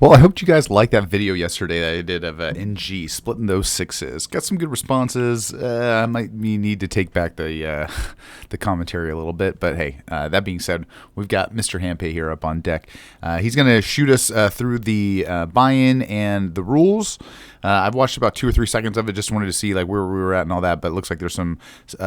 Well, I hope you guys liked that video yesterday that I did of NG splitting those sixes. Got some good responses. I might need to take back the the commentary a little bit, but hey, that being said, we've got Mr. Hampay here up on deck. He's going to shoot us through the buy-in and the rules. I've watched about 2 or 3 seconds of it. Just wanted to see like where we were at and all that. But it looks like there's some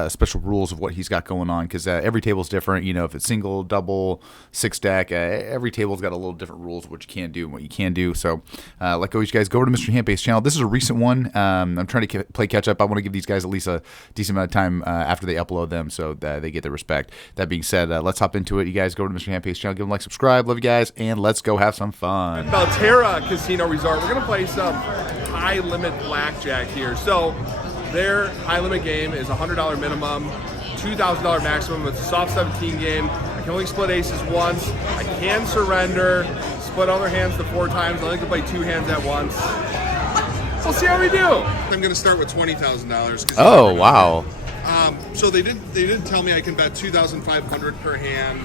special rules of what he's got going on because every table's different. You know, if it's single, double, six deck, every table's got a little different rules of what you can do and what you can do. So, like always, guys, go over to Mr. Hampay's channel. This is a recent one. I'm trying to play catch up. I want to give these guys at least a decent amount of time after they upload them so that they get their respect. That being said, let's hop into it. You guys go over to Mr. Hampay's channel, give him a like, subscribe. Love you guys, and let's go have some fun. Belterra Casino Resort. We're gonna play some high limit blackjack here. So their high limit game is $100 minimum, $2,000 maximum. It's a soft 17 game. I can only split aces once. I can surrender, split other hands to 4 times. I only can play 2 hands at once. We'll see how we do. I'm gonna start with $20,000. Oh wow! So they did tell me I can bet 2,500 per hand,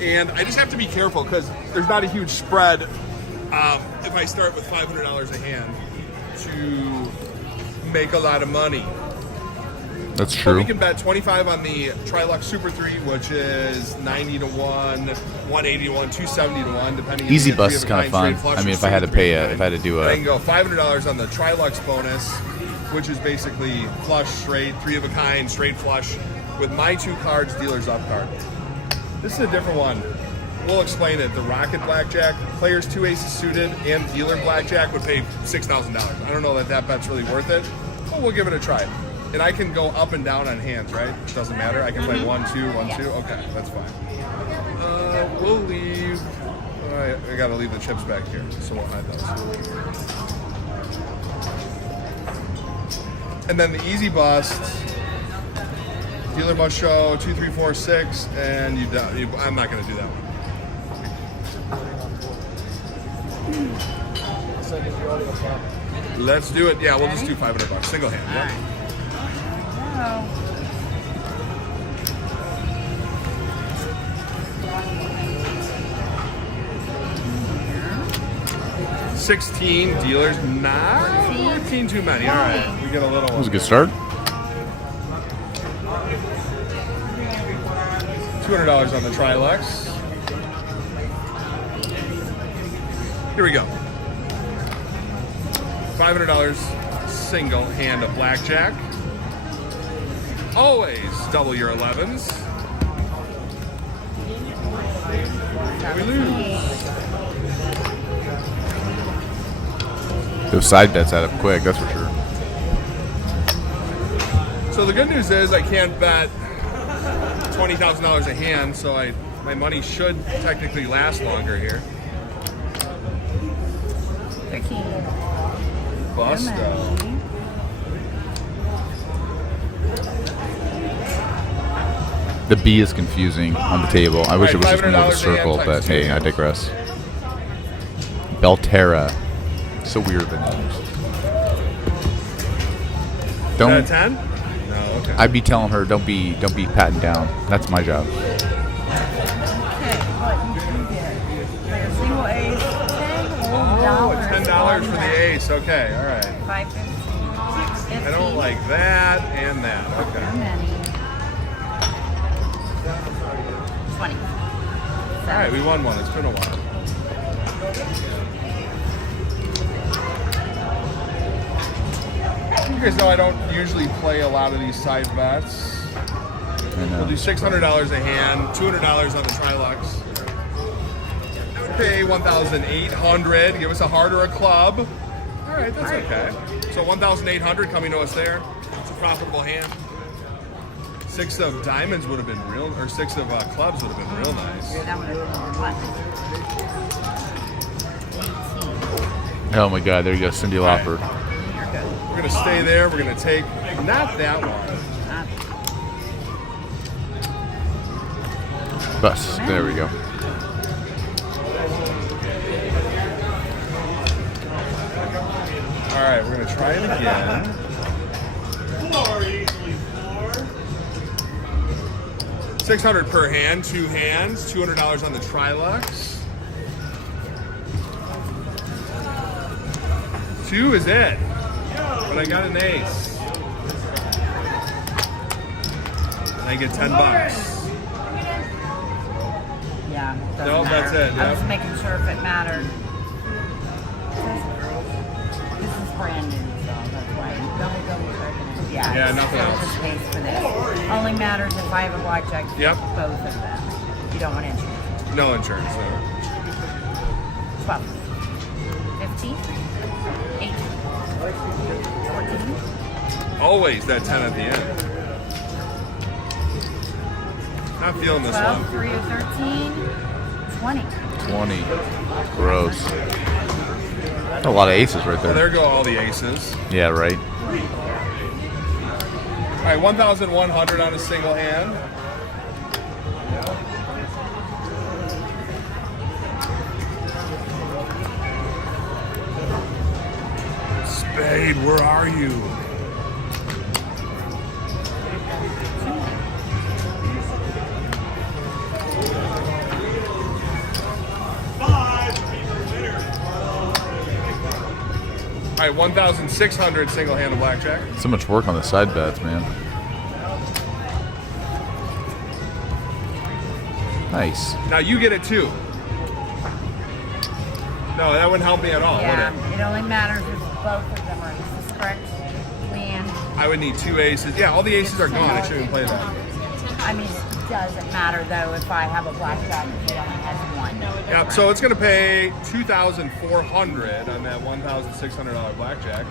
and I just have to be careful because there's not a huge spread. If I start with $500 a hand to make a lot of money. That's true. So we can bet 25 on the Trilux Super 3, which is 90 to 1, 180 to 1, 270 to 1, depending. Easy bus is kind of fun. I mean, if I had to pay if I had to do I can go $500 on the Trilux bonus, which is basically flush, straight, 3 of a kind, straight flush, with my 2 cards, dealer's up card. This is a different one. We'll explain it. The Rocket Blackjack, players 2 aces suited, and dealer Blackjack would pay $6,000. I don't know that bet's really worth it, but we'll give it a try. And I can go up and down on hands, right? It doesn't matter. I can play 1, 2, 1, 2. Okay, that's fine. We'll leave. I gotta leave the chips back here, so we'll hide those. And then the easy bust. Dealer must show 2, 3, 4, 6, and I'm not gonna do that one. Let's do it. Yeah, we'll just do $500. Single hand. Yeah. Wow. 16 dealers, not 14 too many. All right, we get a little one. That was a good start. $200 on the Trilux. Here we go. $500 single hand of blackjack. Always double your 11s. We lose. Those side bets add up quick, that's for sure. So the good news is I can't bet $20,000 a hand, so my money should technically last longer here. 13. Busto. The B is confusing on the table. I wish it was just more of a circle, but hey, I digress. Belterra. So weird the names. Don't. Is that a 10? No, okay. I'd be telling her, don't be patting down. That's my job. Okay, what you can get? Like a single ace, $10 for the ace. Okay, all right. $5.50. I don't like that and that. Okay. How many? 20. All right, we won one. It's been a while. You guys know I don't usually play a lot of these side bets. We'll do $600 a hand, $200 on the Trilux. Okay, $1,800. Give us a heart or a club. All right, that's okay. So $1,800 coming to us there. It's a profitable hand. 6 of diamonds would have been real, or 6 of clubs would have been real nice. That would have been what? Oh my God, there you go, Cindy Lauper. We're gonna stay there. We're gonna take not that one. Bus. There we go. All right, we're gonna try it again. 600 per hand, 2 hands, $200 on the Trilux. 2 is it. But I got an ace. And I get $10. Yeah. doesn't Nope, that's matter. it, I yeah. was making sure if it mattered. This is brand new, so that's why. Double checking it. Yeah. Yeah, it's nothing still else. just pays for this. Only matters if I have a blackjack. Yep. Both of them. You don't want insurance. No insurance. No. 12. 15. 18. 14. Always that 10 at the end. Not feeling this 12. one. 3 or 13. 20. 20. Gross. A lot of aces right Well, there. there go all the aces. Yeah, right. All right, 1,100 on a single hand. Spade, where are you? All right, 1,600 single hand of blackjack. So much work on the side bets, man. Nice. Now you get it too. No, that wouldn't help me at all, would Yeah. it? It only matters if both of them are aces, correct? Leanne. I would need 2 aces. Yeah, all the aces are gone. I shouldn't even play that. I mean, it doesn't matter though if I have a blackjack and he only has one. Yeah, so it's gonna pay 2,400 on that $1,600 blackjack.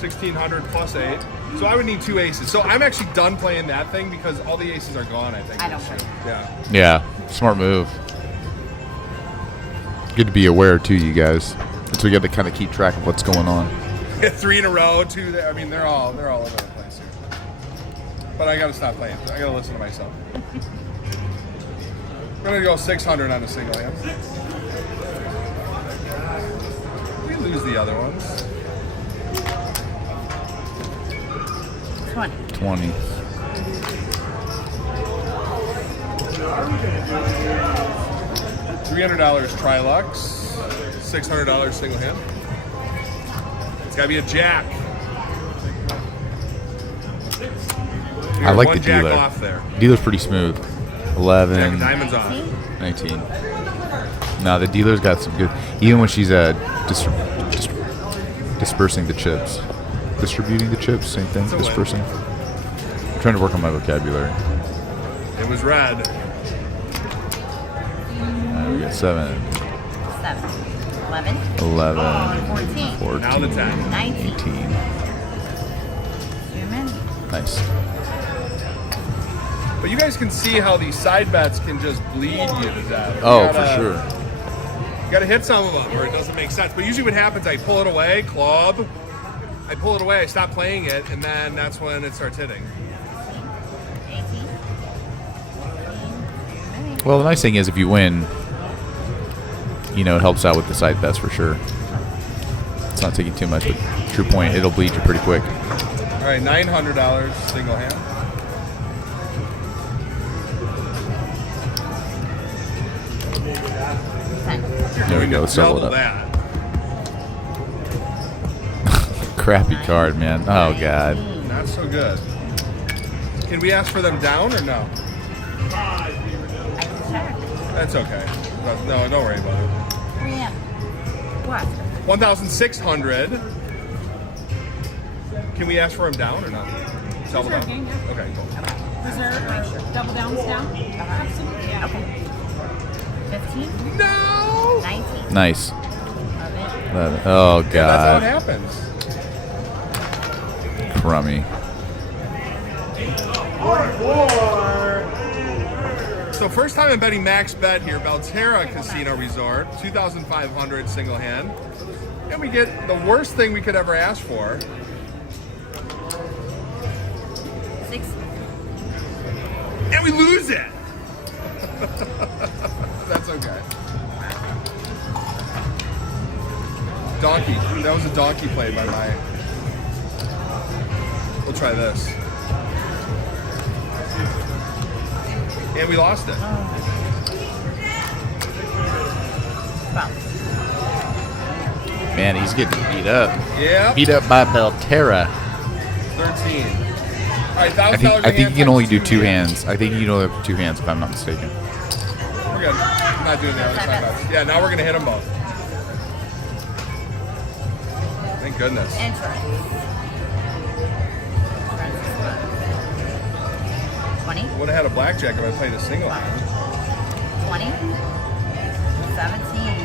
1,600 plus 8. So I would need 2 aces. So I'm actually done playing that thing because all the aces are gone, I think. I don't this play. year. Yeah, smart move. Good to be aware too, you guys. So we got to kind of keep track of what's going on. Yeah. 3 in a row, 2 there. I mean, they're all over the place here. But I gotta stop playing. I gotta listen to myself. We're gonna go 600 on a single hand. We lose the other ones. 20. 20. $300 Trilux, $600 single hand. It's gotta be a jack. We I are like one the jack dealer. off there. Dealer's pretty smooth. Jack 11, of diamonds on. 19. No, the dealer's got some good. Even when she's dispersing the chips, distributing the chips, same thing. It's a win. Dispersing. I'm trying to work on my vocabulary. It was red. We got 7, 7. 11. 11, 14. 14, Now the 10. 19. 18. Too many. Nice. But you guys can see how these side bets can just bleed you to death. You Oh, gotta- for sure. You gotta hit some of them or it doesn't make sense. But usually what happens, I pull it away, club. I pull it away, I stop playing it, and then that's when it starts hitting. 18. Well, the nice thing is if you win, you know, it helps out with the side bets for sure. It's not taking too much, but true point, it'll bleed you pretty quick. All right, $900 single hand. There we go, solo Double it up. that. Crappy card, man. Oh, God. Not so good. Can we ask for them down or no? I can check. That's okay. But no, don't worry about it. 3M. What? 1,600. Can we ask for him down or no? Double down? Sure, yeah. Okay, cool. Reserve or double downs down? Absolutely, yeah. Okay. 15. No! 19. Nice. 11. Oh, That's how it God. happens. Crummy. So first time I'm betting max bet here, Belterra Casino Resort, 2,500 single hand. And we get the worst thing we could ever ask for. 6. And we lose it! That's okay. Donkey. That was a donkey play by my... We'll try this. And we lost it. 12. Man, he's getting beat up. Yep. Beat up by Belterra. 13. All right, $1,000. I think you can times only do two hands. I think you can only do two hands, if I'm not mistaken. We're good. I'm not doing the other side. Yeah, now we're gonna hit them both. Thank goodness. Entrance. 20. Would have had a blackjack if I played a single hand. 20. 17.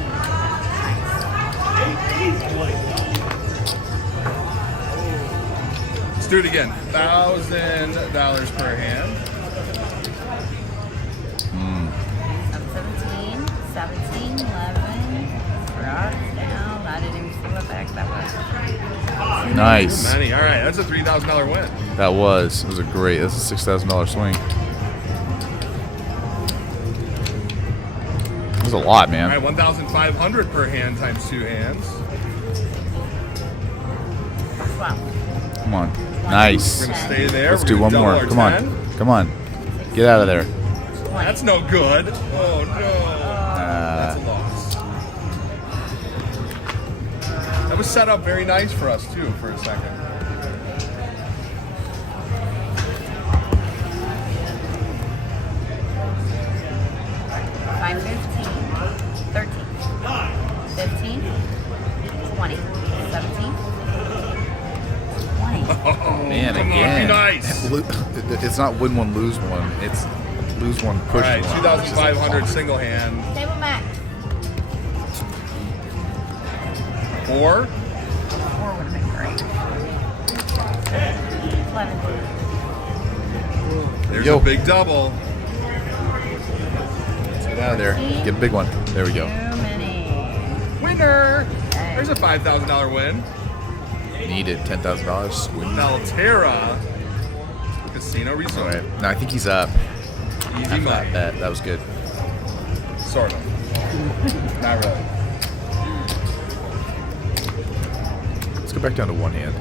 Let's do it again. $1,000 per hand. 17. 17. 11. Forgot down. I didn't even see what the heck that was. Nice. Many. All right, that's a $3,000 win. That was. It was a great. That's a $6,000 swing. That was a lot, All man. right, 1,500 per hand times two hands. 12. Come on. Nice. We're gonna stay there. Let's We're do gonna one double more. our Come 10. on. Come on. Get out of there. 20. That's no good. Oh no. That's a loss. That was set up very nice for us too for a second. Five, 15, 13, 15, 20, 17, 20. Oh, Man, come on, again. be nice. It's not win one, lose one. It's lose one, All push right, one. 2,500 single hand. Table max. 4. 4 would have been great. 11. There's Yo. a big double. Let's get out of there. Get a big one. There we go. Too many. Winner. There's a $5,000 win. Needed $10,000. Sweet. Valterra Casino All Resort. right. No, I think he's up. Easy Not money. bad. That was good. Sort of. Not really. Let's go back down to one hand.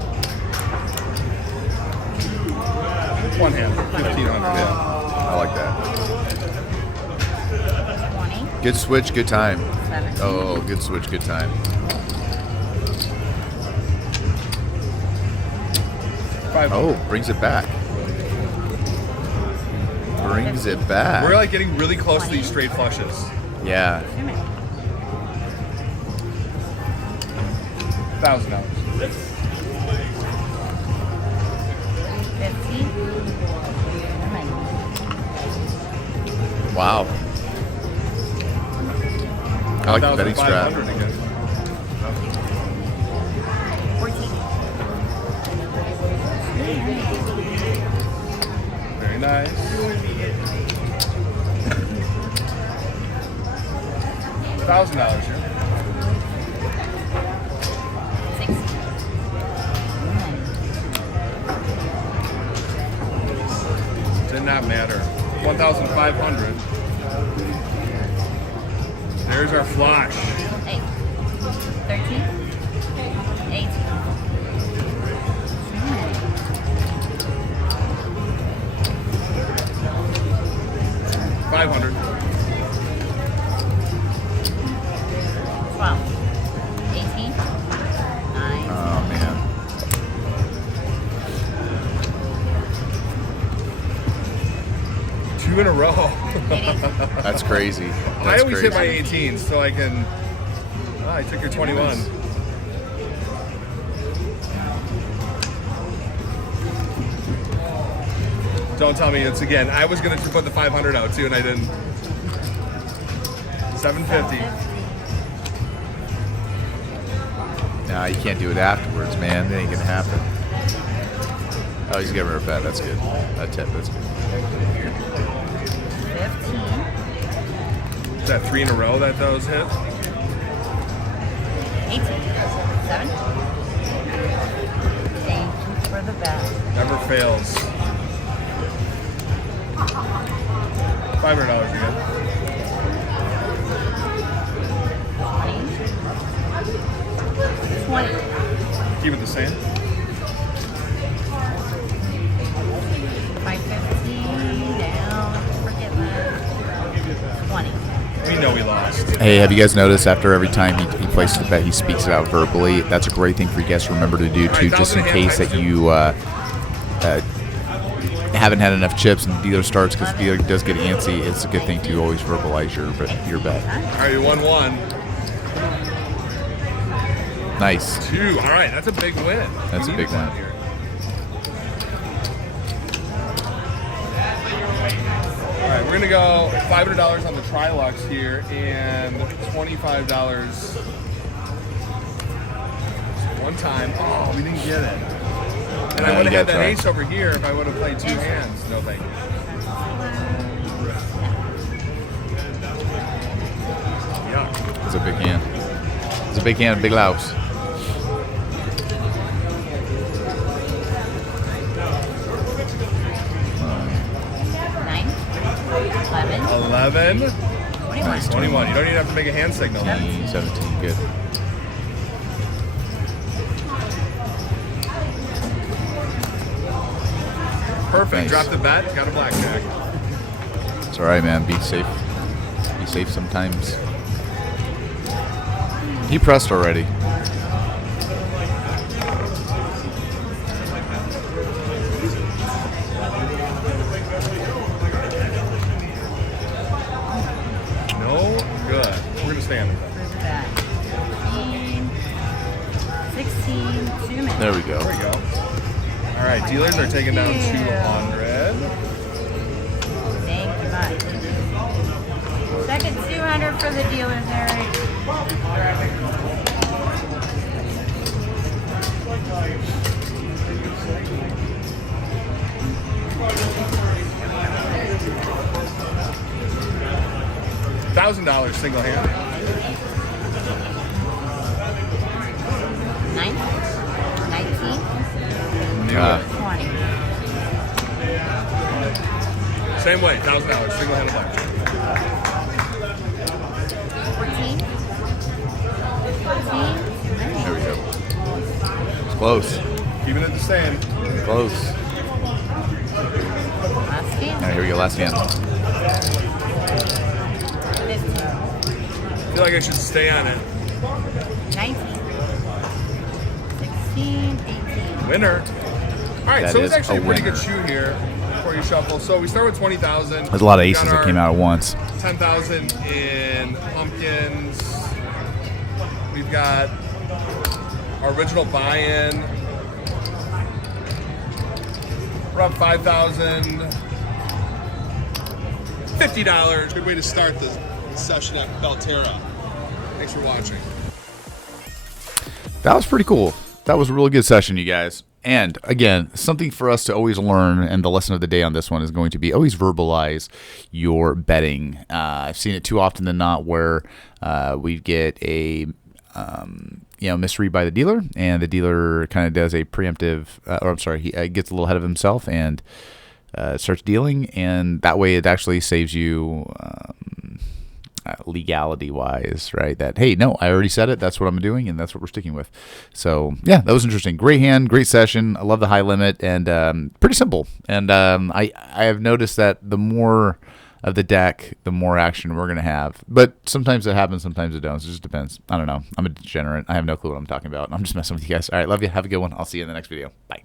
One hand. 1,500. Yeah, I like that. 20, Good switch, good time. 17, Oh, good switch, good time. 500. Oh, brings it back. Brings it back. We're like getting really close to these straight flushes. Yeah. too many. $1,000. 15, too many. Wow. I like the betting 1,500 strap. again. 14, Very nice. $1,000 here. 16, Did not matter. 1,500. There's our flush. 8, 13, 18. 500. 12, 18, 9, Oh, man. Two in a row. That's crazy. I That's always crazy. hit my 18s so I can. Oh, I took your 21. Don't tell me it's again. I was gonna put the 500 out too, and I didn't. 750. Nah, you can't do it afterwards, man. That ain't gonna happen. Oh, he's giving her a bet. That's good. That tip, that's good. 15, Is that 3 in a row that those hit? 18, 7. Thank you for the bet. Never fails. $500 again. 20, 20, Keep it the same. 515 down. Forget that. 20. We know we lost. Hey, have you guys noticed after every time he places the bet, he speaks it out verbally? That's a great thing for you guys to remember to do too, just in case that you haven't had enough chips and the dealer starts, because the dealer does get antsy. It's a good thing to always verbalize your bet. All right, 1-1. Nice. 2. All right, that's a big win. That's a big win. All right, we're gonna go $500 on the Trilux here and $25 one time. Oh, we didn't get it. And I would have had that ace over here if I would have played 2 hands. No thank you. Yeah. It's a big hand. It's a big hand, big louse. Nine, 11. 21. Nice. 21. You don't even have to make a hand signal. 17, good. Perfect. Nice. Drop the bet. Got a blackjack. It's all right, man. Be safe. Be safe sometimes. He pressed already. No good. We're gonna stand it. Where's that? 15, 16, 2 minutes. There we go. There we go. All right, dealers are taking down 200. Thank you much. Second 200 for the dealers, Eric. $1,000 single hand. 9, 19, Knew it. 20. Same way, $1,000 single hand of blackjack. 14, 15. There we go. It's close. Keeping it the same. Close. Last All right, hand. here we go. Last hand. 15, I feel like I should stay on it. 19, 16, 18. Winner. All right, That so it's is actually a a pretty good winner. shoe here before you shuffle. So we start with 20,000. There's a lot of We got aces that our came out at once. 10,000 in pumpkins. We've got our original buy-in. We're up 5,000. $50. Good way to start the session at Belterra. Thanks for watching. That was pretty cool. That was a really good session, you guys. And again, something for us to always learn, and the lesson of the day on this one is going to be always verbalize your betting. I've seen it too often than not where we get a misread by the dealer, and the dealer kind of does a preemptive, he gets a little ahead of himself and starts dealing, and that way it actually saves you legality-wise, right? That, hey, no, I already said it. That's what I'm doing, and that's what we're sticking with. So, yeah, that was interesting. Great hand, great session. I love the high limit, and pretty simple. And I have noticed that the more of the deck, the more action we're going to have. But sometimes it happens, sometimes it don't. It just depends. I don't know. I'm a degenerate. I have no clue what I'm talking about. I'm just messing with you guys. All right, love you. Have a good one. I'll see you in the next video. Bye.